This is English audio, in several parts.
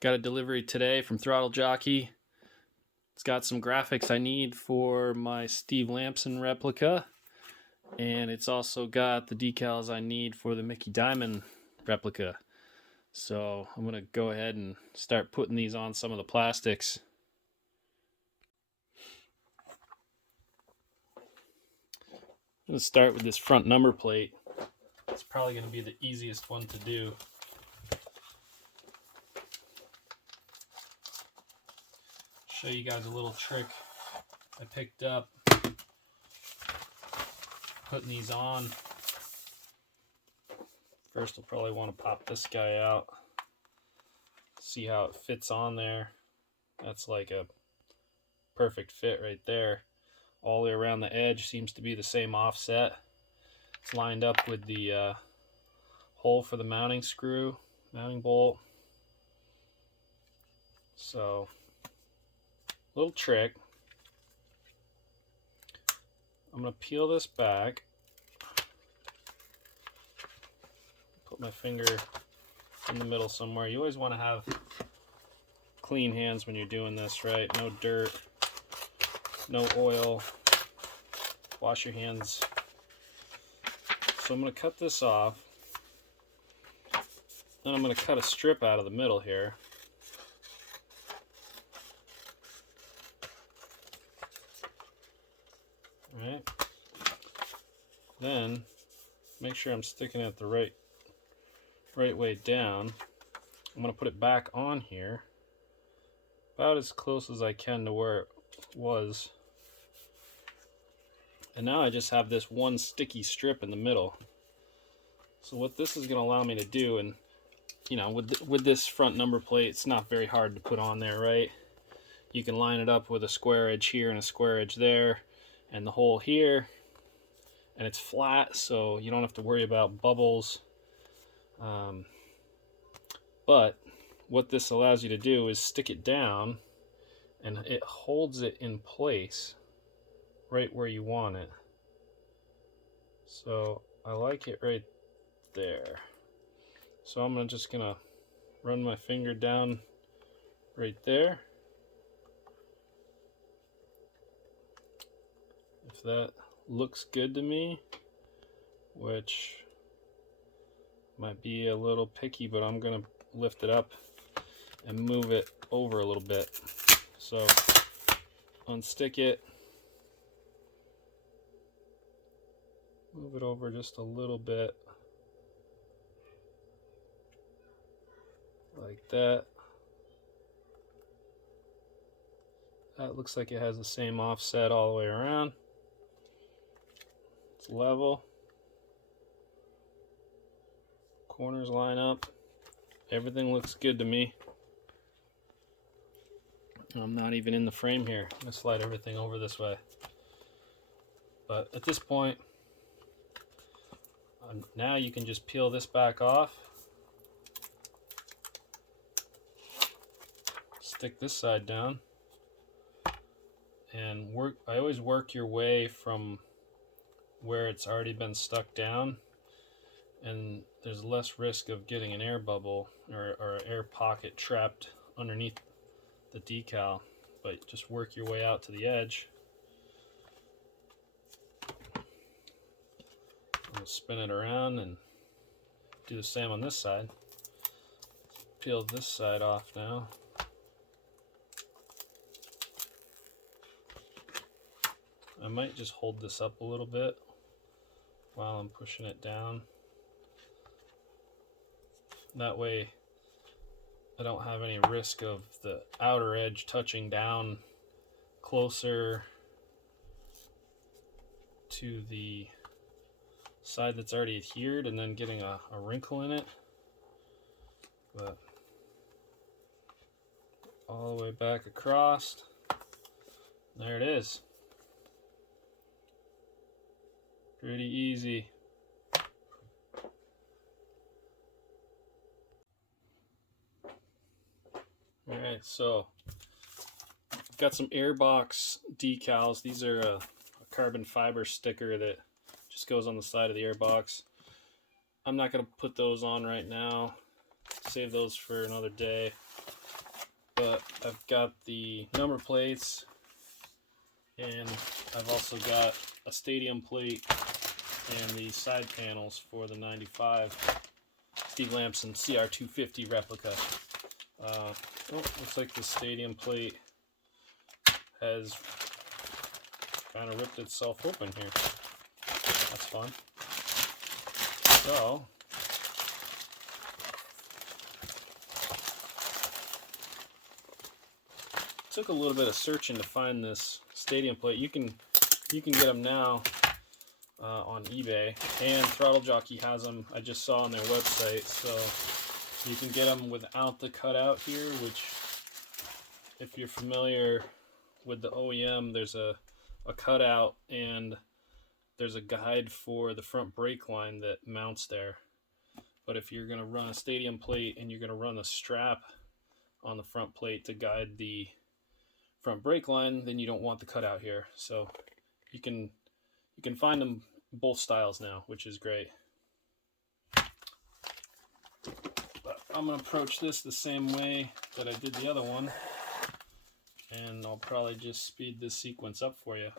Got a delivery today from Throttle Jockey. It's got some graphics I need for my Steve Lamson replica, and it's also got the decals I need for the Mickey Diamond replica. So I'm going to go ahead and start putting these on some of the plastics. I'm going to start with this front number plate. It's probably going to be the easiest one to do. Show you guys a little trick I picked up putting these on. First, I'll probably want to pop this guy out, see how it fits on there. That's like a perfect fit right there. All the way around the edge seems to be the same offset. It's lined up with the hole for the mounting screw, mounting bolt. So, little trick. I'm going to peel this back. Put my finger in the middle somewhere. You always want to have clean hands when you're doing this, right? No dirt, no oil. Wash your hands. So I'm going to cut this off. Then I'm going to cut a strip out of the middle here. Right. Then make sure I'm sticking it the right way down. I'm going to put it back on here about as close as I can to where it was. And now I just have this one sticky strip in the middle. So what this is going to allow me to do, and you know, with this front number plate, it's not very hard to put on there, right? You can line it up with a square edge here and a square edge there, and the hole here, and it's flat, so you don't have to worry about bubbles. But what this allows you to do is stick it down, and it holds it in place right where you want it. So I like it right there. So I'm just gonna run my finger down right there. If that looks good to me, which might be a little picky, but I'm gonna lift it up and move it over a little bit. So unstick it, move it over just a little bit, like that. That looks like it has the same offset all the way around. It's level. Corners line up. Everything looks good to me. I'm not even in the frame here. I'm going to slide everything over this way. But at this point, now you can just peel this back off. Stick this side down. And I always work your way from where it's already been stuck down, and there's less risk of getting an air bubble or an air pocket trapped underneath the decal. But just work your way out to the edge. I'll spin it around and do the same on this side. Peel this side off now. I might just hold this up a little bit while I'm pushing it down. That way I don't have any risk of the outer edge touching down closer to the side that's already adhered and then getting a wrinkle in it. But all the way back across, there it is. Pretty easy. Alright, so I've got some airbox decals. These are a carbon fiber sticker that just goes on the side of the airbox. I'm not going to put those on right now. Save those for another day. But I've got the number plates, and I've also got a stadium plate and the side panels for the 95 Steve Lamson CR250 replica. Looks like the stadium plate has kind of ripped itself open here. That's fun. So, took a little bit of searching to find this stadium plate. You can get them now on eBay, and Throttle Jockey has them. I just saw on their website, so you can get them without the cutout here, which, if you're familiar with the OEM, there's a cutout and there's a guide for the front brake line that mounts there. But if you're going to run a stadium plate and you're going to run a strap on the front plate to guide the front brake line, then you don't want the cutout here. So you can find them both styles now, which is great. But I'm going to approach this the same way that I did the other one, and I'll probably just speed this sequence up for you.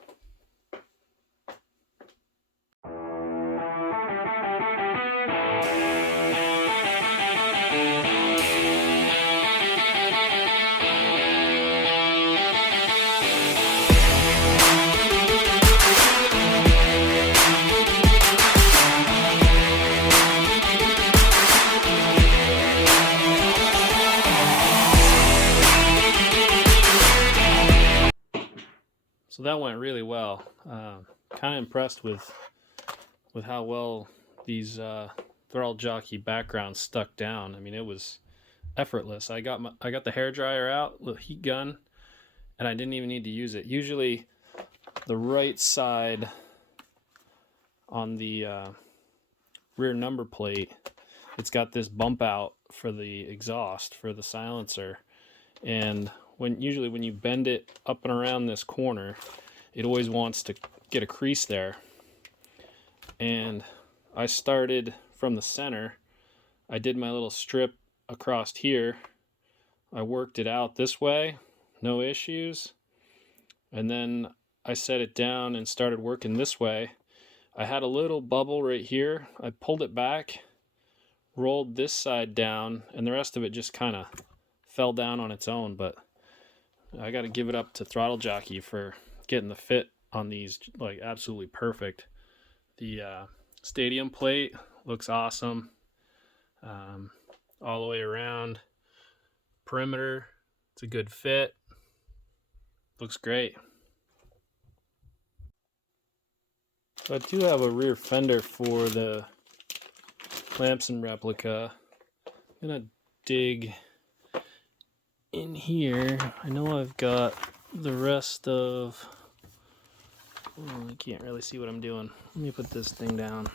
So that went really well. Kind of impressed with how well these Throttle Jockey backgrounds stuck down. I mean, it was effortless. I got the hair dryer out, the heat gun, and I didn't even need to use it. Usually, the right side on the rear number plate, it's got this bump out for the exhaust for the silencer, and usually when you bend it up and around this corner, it always wants to get a crease there. And I started from the center. I did my little strip across here. I worked it out this way, no issues. And then I set it down and started working this way. I had a little bubble right here. I pulled it back, rolled this side down, and the rest of it just kind of fell down on its own. But I got to give it up to Throttle Jockey for getting the fit on these like absolutely perfect. The stadium plate looks awesome, all the way around. Perimeter, it's a good fit. Looks great. So I do have a rear fender for the Lamson replica. I'm gonna dig in here. I know I've got the rest of, I can't really see what I'm doing. Let me put this thing down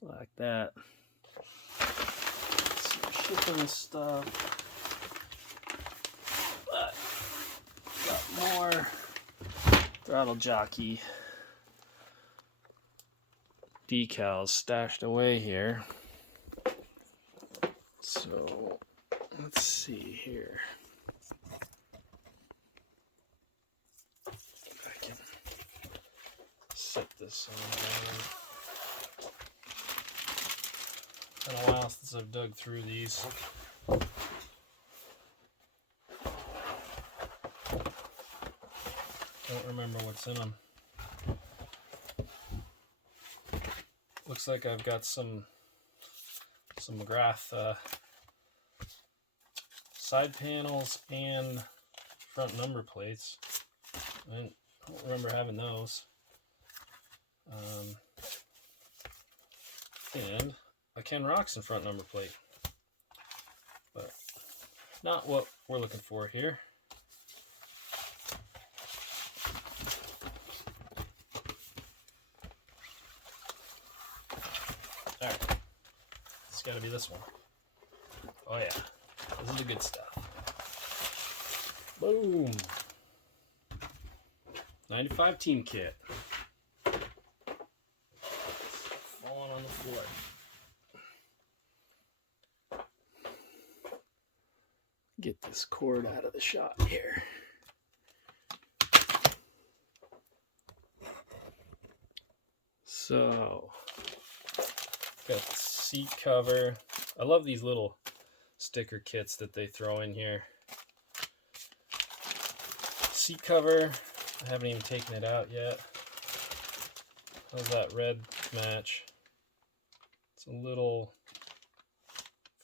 like that. Some shipping stuff, but got more Throttle Jockey decals stashed away here. So let's see here. If I can set this on down. Been a while since I've dug through these. Don't remember what's in them. Looks like I've got some McGrath side panels and front number plates. I don't remember having those. And a Ken Roxon front number plate. But not what we're looking for here. Alright. It's gotta be this one. Oh yeah. This is the good stuff. Boom. 95 team kit. get this cord out of the shot here. So, got the seat cover. I love these little sticker kits that they throw in here. Seat cover, I haven't even taken it out yet. How's that red match? It's a little,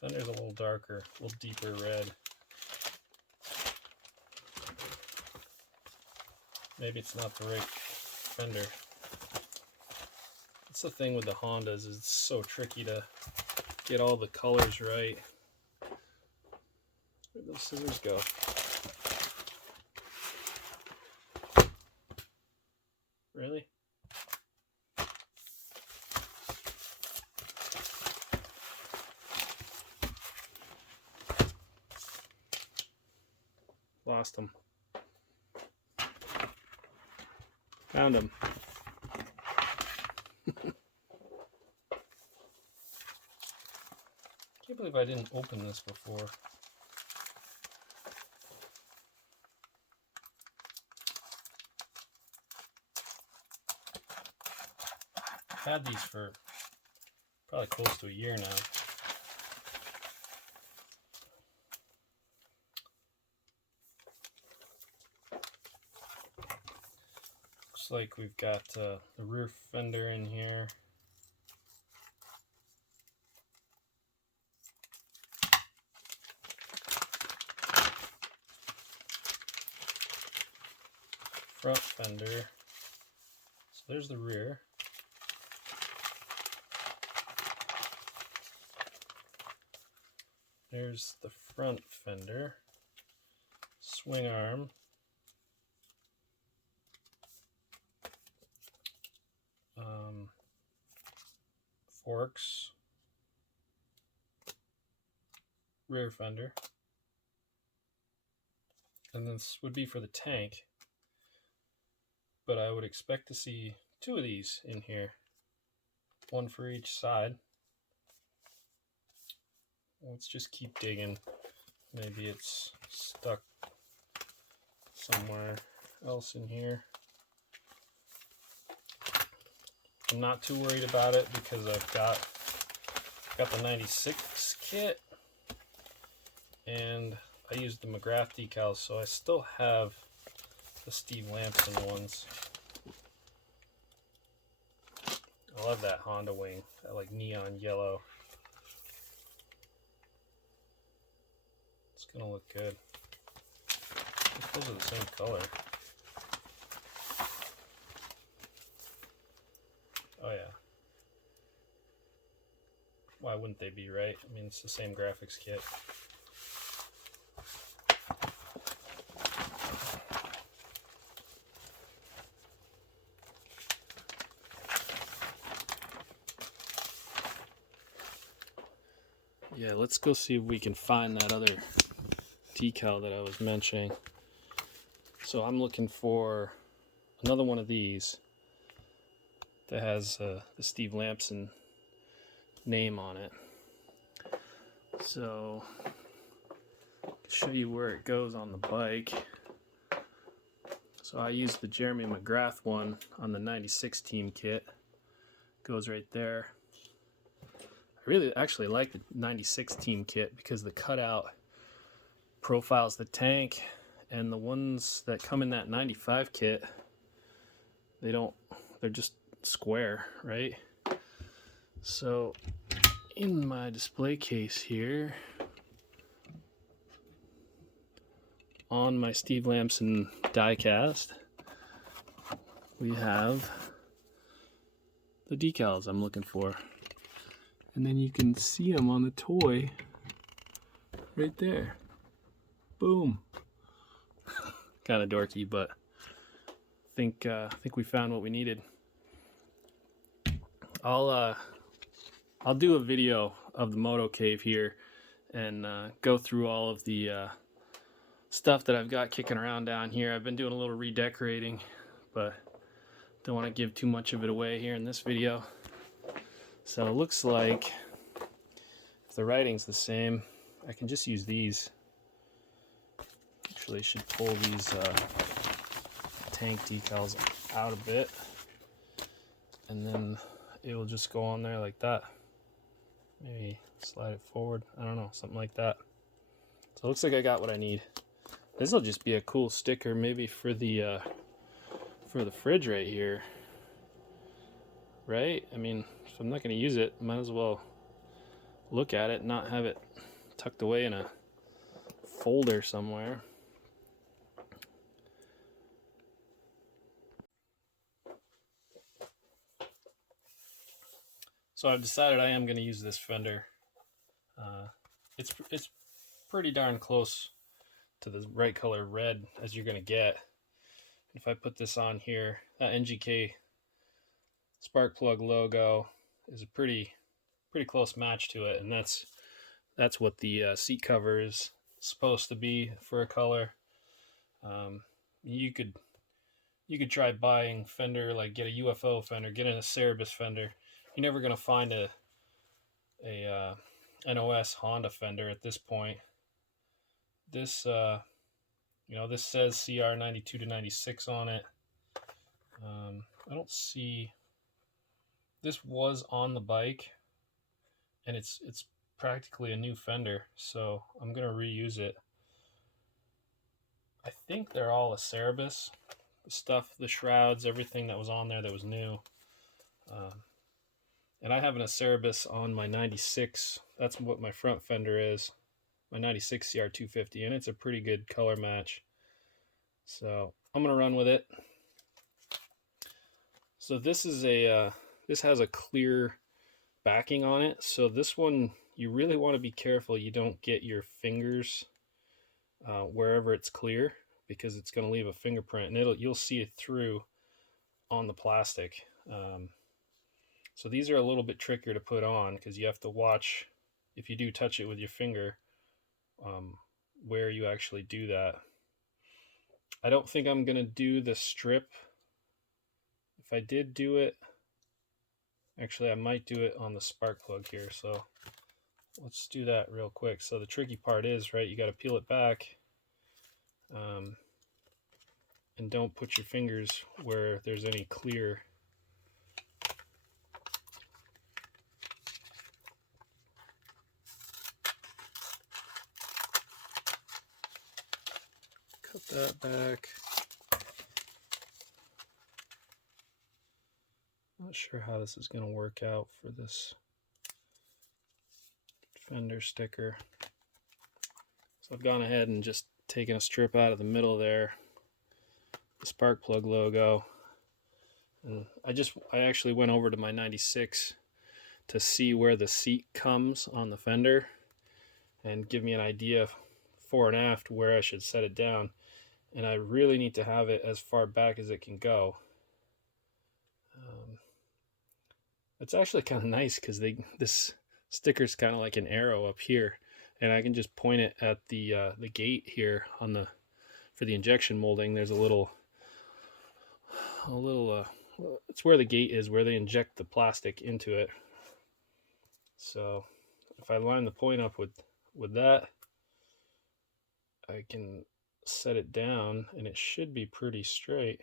Fender's a little darker, a little deeper red. Maybe it's not the right Fender. That's the thing with the Hondas, is it's so tricky to get all the colors right. Where'd those scissors go? Really? Lost them. Found them. Can't believe I didn't open this before. I've had these for probably close to a year now. Looks like we've got the rear fender in here. Front fender. So there's the rear. There's the front fender. Swing arm. Forks. Rear fender. And this would be for the tank. But I would expect to see two of these in here. One for each side. Let's just keep digging. Maybe it's stuck somewhere else in here. I'm not too worried about it because I've got the 96 kit and I used the McGrath decals, so I still have the Steve Lampson ones. I love that Honda wing, that like neon yellow. It's gonna look good. Those are the same color. Oh yeah. Why wouldn't they be, right? I mean, it's the same graphics kit. Yeah, let's go see if we can find that other decal that I was mentioning. So I'm looking for another one of these that has the Steve Lampson name on it. So I'll show you where it goes on the bike. So I used the Jeremy McGrath one on the 96 team kit. Goes right there. I really actually like the 96 team kit because the cutout profiles the tank, and the ones that come in that 95 kit, they're just square, right? So in my display case here, on my Steve Lampson diecast, we have the decals I'm looking for. And then you can see them on the toy right there. Boom. Kind of dorky, but I think we found what we needed. I'll do a video of the moto cave here and go through all of the stuff that I've got kicking around down here. I've been doing a little redecorating, but don't want to give too much of it away here in this video. So it looks like if the writing's the same, I can just use these. actually should pull these tank decals out a bit, and then it'll just go on there like that. Maybe slide it forward, I don't know, something like that. So it looks like I got what I need. This will just be a cool sticker maybe for the fridge right here, right? I mean, if I'm not going to use it, might as well look at it, not have it tucked away in a folder somewhere. So I've decided I am going to use this Fender. It's pretty darn close to the right color red as you're going to get. If I put this on here, that NGK spark plug logo is a pretty close match to it, and that's what the seat cover is supposed to be for a color. You could try buying Fender, like get a UFO Fender, get in a Cerebus Fender. You're never gonna find a NOS Honda Fender at this point. This this says CR 92 to 96 on it. I don't see. This was on the bike, and it's practically a new Fender, so I'm gonna reuse it. I think they're all a Cerebus. The stuff, the shrouds, everything that was on there that was new. And I have an Cerebus on my 96. That's what my front fender is. My 96 CR250, and it's a pretty good color match. So I'm gonna run with it. So this is this has a clear backing on it. So this one, you really want to be careful you don't get your fingers wherever it's clear, because it's going to leave a fingerprint, and you'll see it through on the plastic. So these are a little bit trickier to put on, because you have to watch, if you do touch it with your finger, where you actually do that. I don't think I'm going to do the strip. If I did do it, actually I might do it on the spark plug here, so let's do that real quick. So the tricky part is, right, you got to peel it back, and don't put your fingers where there's any clear. Cut that back. Not sure how this is going to work out for this Fender sticker. So I've gone ahead and just taken a strip out of the middle there, the spark plug logo, and I actually went over to my 96 to see where the seat comes on the Fender and give me an idea fore and aft where I should set it down, and I really need to have it as far back as it can go. It's actually kind of nice because this sticker's kind of like an arrow up here, and I can just point it at the gate here on for the injection molding. There's a little it's where the gate is, where they inject the plastic into it. So if I line the point up with that, I can set it down and it should be pretty straight.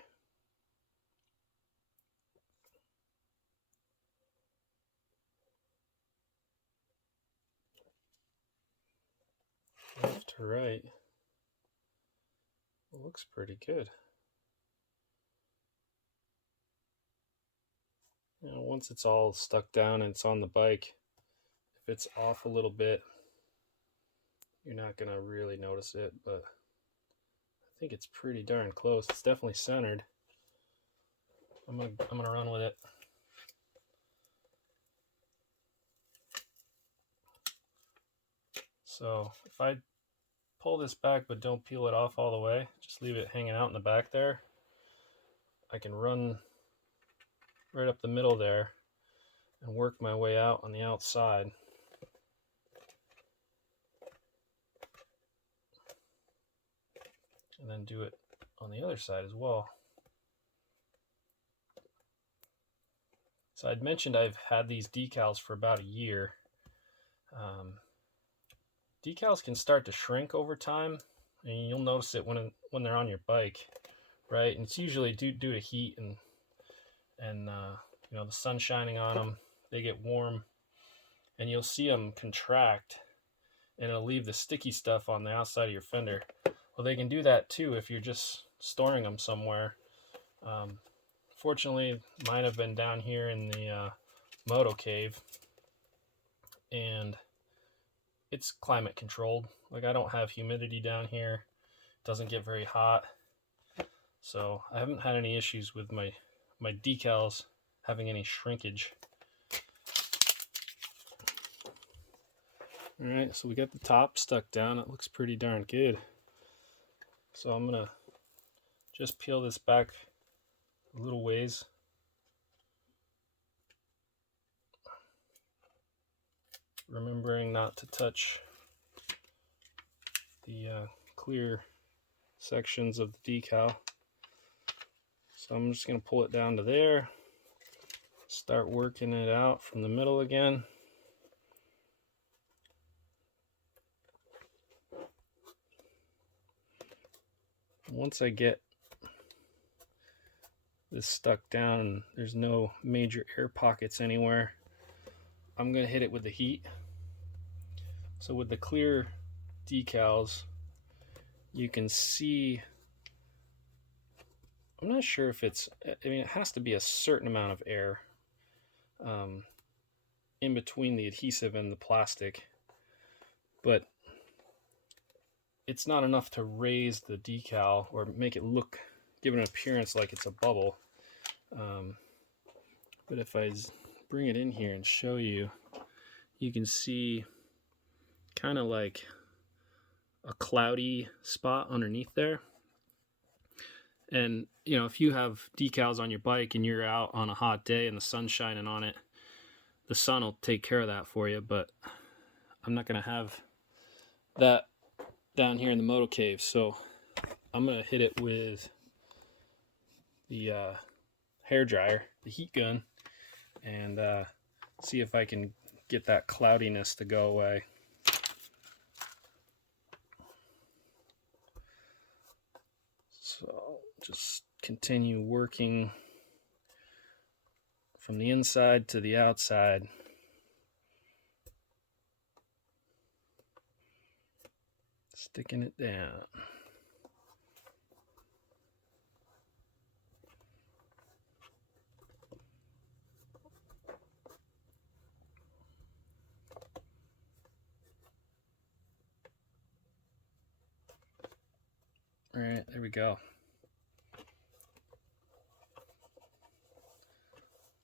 Left to right. It looks pretty good. Once it's all stuck down and it's on the bike, if it's off a little bit, you're not gonna really notice it, but I think it's pretty darn close. It's definitely centered. I'm gonna run with it. So if I pull this back but don't peel it off all the way, just leave it hanging out in the back there, I can run right up the middle there and work my way out on the outside. And then do it on the other side as well. So I'd mentioned I've had these decals for about a year. Decals can start to shrink over time. and you'll notice it when they're on your bike, right? And it's usually due to heat and you know, the sun shining on them. They get warm, and you'll see them contract, and it'll leave the sticky stuff on the outside of your fender. Well, they can do that too if you're just storing them somewhere. Fortunately, mine have been down here in the moto cave, and it's climate controlled. Like, I don't have humidity down here. It doesn't get very hot. So I haven't had any issues with my decals having any shrinkage. All right, so we got the top stuck down. It looks pretty darn good. So I'm gonna just peel this back a little ways. Remembering not to touch the clear sections of the decal. So I'm just going to pull it down to there, start working it out from the middle again. Once I get this stuck down and there's no major air pockets anywhere, I'm going to hit it with the heat. So with the clear decals, you can see, I'm not sure if it's, I mean, it has to be a certain amount of air in between the adhesive and the plastic, but it's not enough to raise the decal or make it look, give it an appearance like it's a bubble. But if I bring it in here and show you, you can see kind of like a cloudy spot underneath there. And you know, if you have decals on your bike and you're out on a hot day and the sun's shining on it, the sun will take care of that for you. But I'm not going to have that down here in the moto cave, so I'm going to hit it with the hair dryer, the heat gun, and see if I can get that cloudiness to go away. So just continue working from the inside to the outside. Sticking it down. All right, there we go.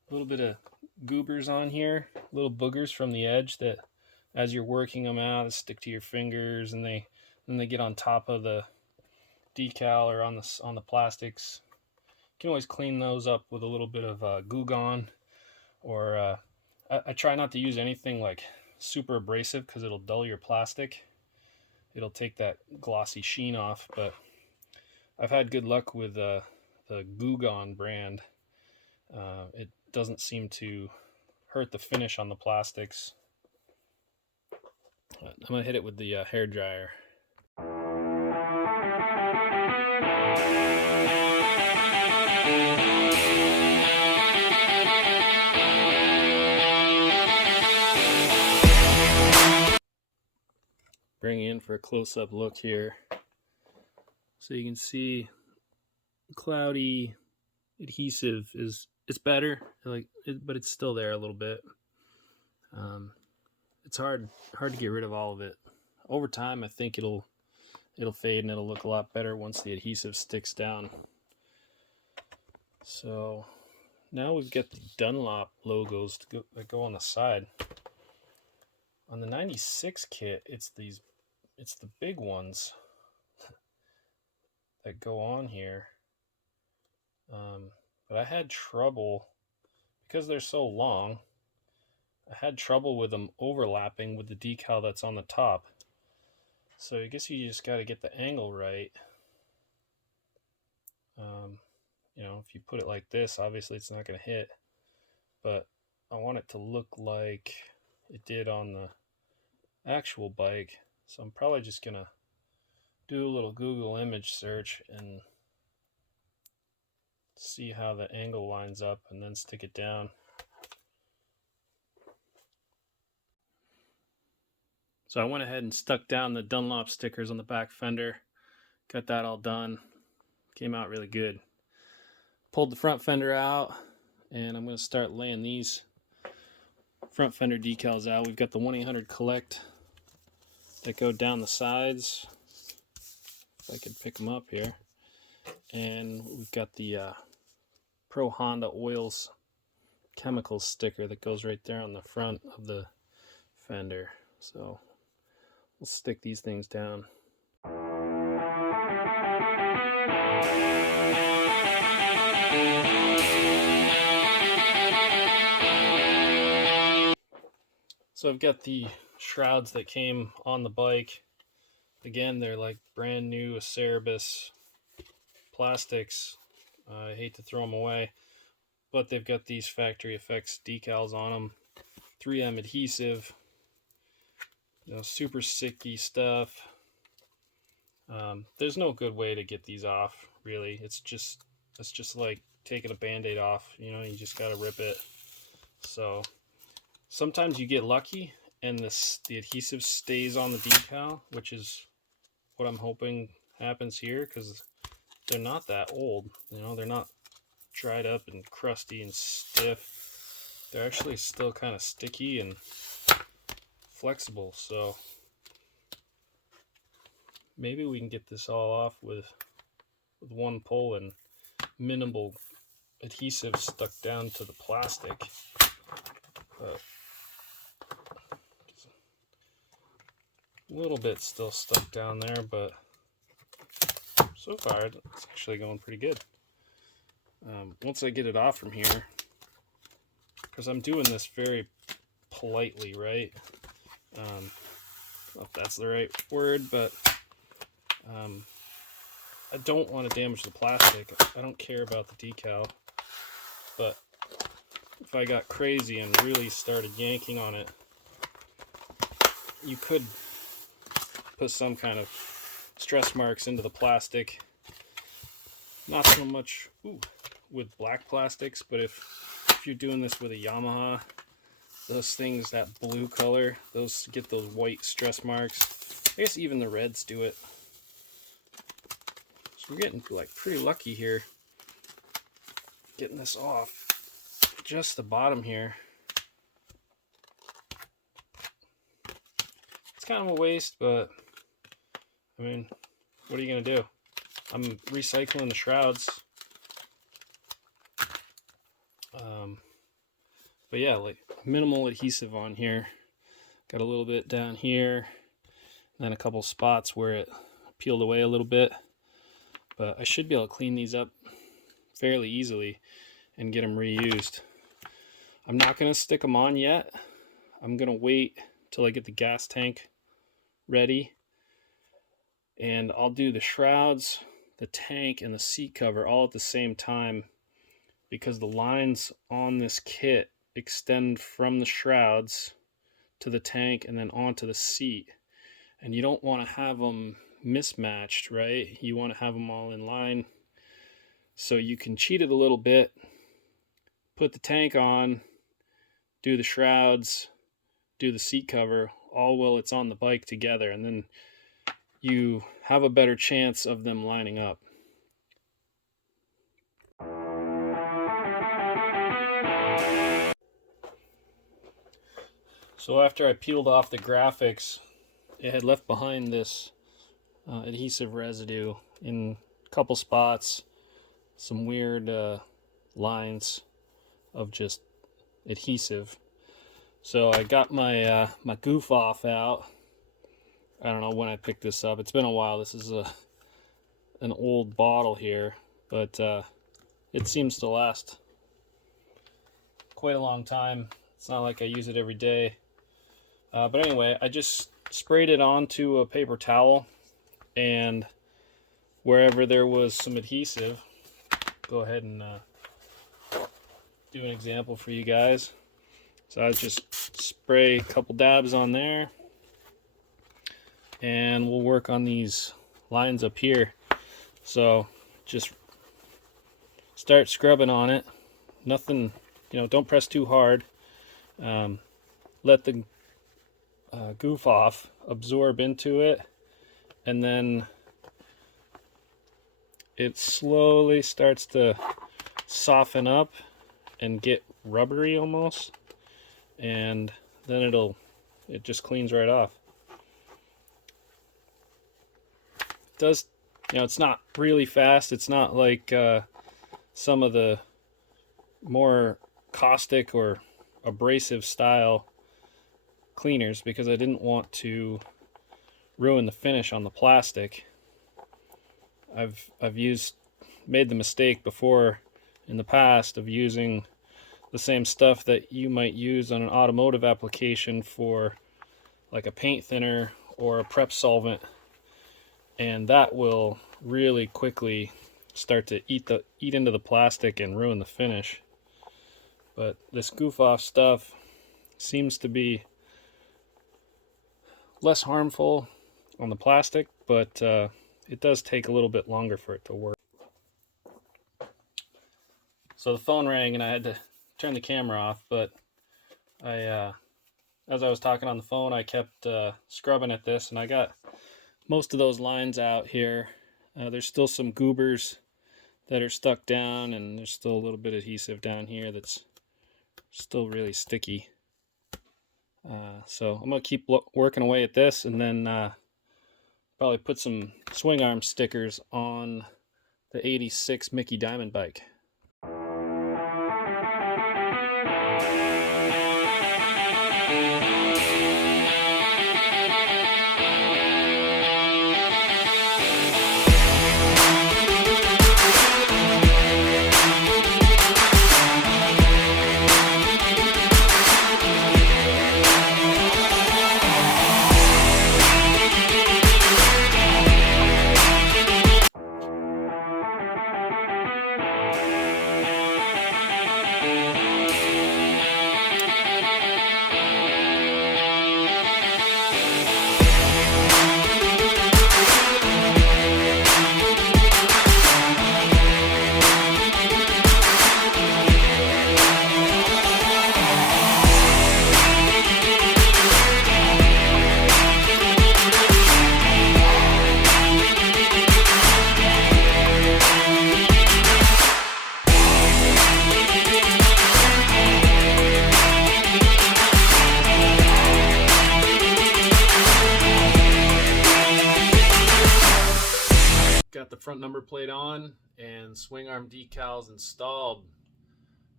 A little bit of goobers on here, little boogers from the edge that as you're working them out, they stick to your fingers, and then they get on top of the decal or on the plastics. You can always clean those up with a little bit of Goo Gone, or I try not to use anything like super abrasive because it'll dull your plastic. It'll take that glossy sheen off, but I've had good luck with the Goo Gone brand. It doesn't seem to hurt the finish on the plastics. I'm going to hit it with the hair dryer. Bring in for a close-up look here. So you can see cloudy adhesive it's better, but it's still there a little bit. It's hard to get rid of all of it. Over time, I think it'll fade and it'll look a lot better once the adhesive sticks down. So now we've got the Dunlop logos that go on the side. On the 96 kit, it's the big ones that go on here. But I had trouble, because they're so long, I had trouble with them overlapping with the decal that's on the top. So I guess you just got to get the angle right. You know, if you put it like this, obviously it's not going to hit, but I want it to look like it did on the actual bike. So I'm probably just going to do a little Google image search and see how the angle lines up, and then stick it down. So I went ahead and stuck down the Dunlop stickers on the back fender. Got that all done. Came out really good. Pulled the front fender out, and I'm going to start laying these front fender decals out. We've got the 1-800 collect that go down the sides. If I could pick them up here. And we've got the Pro Honda Oils chemical sticker that goes right there on the front of the fender. So we'll stick these things down. So I've got the shrouds that came on the bike. Again, they're like brand new Acerbis plastics. I hate to throw them away, but they've got these factory effects decals on them. 3M adhesive, super sticky stuff. There's no good way to get these off, really. It's just like taking a band-aid off. You just gotta rip it. So sometimes you get lucky and the adhesive stays on the decal, which is what I'm hoping happens here, because they're not that old. They're not dried up and crusty and stiff. They're actually still kind of sticky and flexible. So maybe we can get this all off with one pull and minimal adhesive stuck down to the plastic. But a little bit still stuck down there, but so far it's actually going pretty good. Once I get it off from here, because I'm doing this very politely, right? I don't know if that's the right word, but I don't want to damage the plastic. I don't care about the decal, but if I got crazy and really started yanking on it, you could put some kind of stress marks into the plastic. Not so much with black plastics, but if you're doing this with a Yamaha, those things, that blue color, those get those white stress marks. I guess even the reds do it. So we're getting like pretty lucky here getting this off. Just the bottom here. It's kind of a waste, but I mean, what are you gonna do? I'm recycling the shrouds. But yeah, like minimal adhesive on here. Got a little bit down here, and then a couple spots where it peeled away a little bit. But I should be able to clean these up fairly easily and get them reused. I'm not going to stick them on yet. I'm going to wait till I get the gas tank ready. And I'll do the shrouds, the tank, and the seat cover all at the same time, because the lines on this kit extend from the shrouds to the tank and then onto the seat. And you don't want to have them mismatched, right? You want to have them all in line. So you can cheat it a little bit, put the tank on, do the shrouds, do the seat cover, all while it's on the bike together, and then you have a better chance of them lining up. So after I peeled off the graphics, it had left behind this adhesive residue in a couple spots, some weird lines of just adhesive. So I got my my goof off out. I don't know when I picked this up. It's been a while. This is an old bottle here, but it seems to last quite a long time. It's not like I use it every day. But anyway, I just sprayed it onto a paper towel, and wherever there was some adhesive, go ahead and do an example for you guys. So I just spray a couple dabs on there, and we'll work on these lines up here. So just start scrubbing on it. Nothing, don't press too hard. Let the goof off absorb into it, and then it slowly starts to soften up and get rubbery almost, and then it just cleans right off. It does, it's not really fast. It's not like some of the more caustic or abrasive style cleaners, because I didn't want to ruin the finish on the plastic. I've made the mistake before in the past of using the same stuff that you might use on an automotive application for like a paint thinner or a prep solvent, and that will really quickly start to eat into the plastic and ruin the finish. But this goof off stuff seems to be less harmful on the plastic, but it does take a little bit longer for it to work. So the phone rang and I had to turn the camera off, but as I was talking on the phone, I kept scrubbing at this, and I got most of those lines out here. There's still some goobers that are stuck down, and there's still a little bit of adhesive down here that's still really sticky. So I'm going to keep working away at this, and then probably put some swing arm stickers on the 86 Mickey Diamond bike. Got the front number plate on and swing arm decals installed.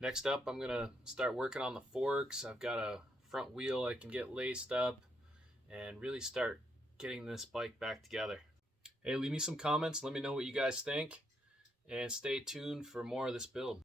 Next up, I'm gonna start working on the forks. I've got a front wheel I can get laced up and really start getting this bike back together. Hey, leave me some comments, let me know what you guys think, and stay tuned for more of this build.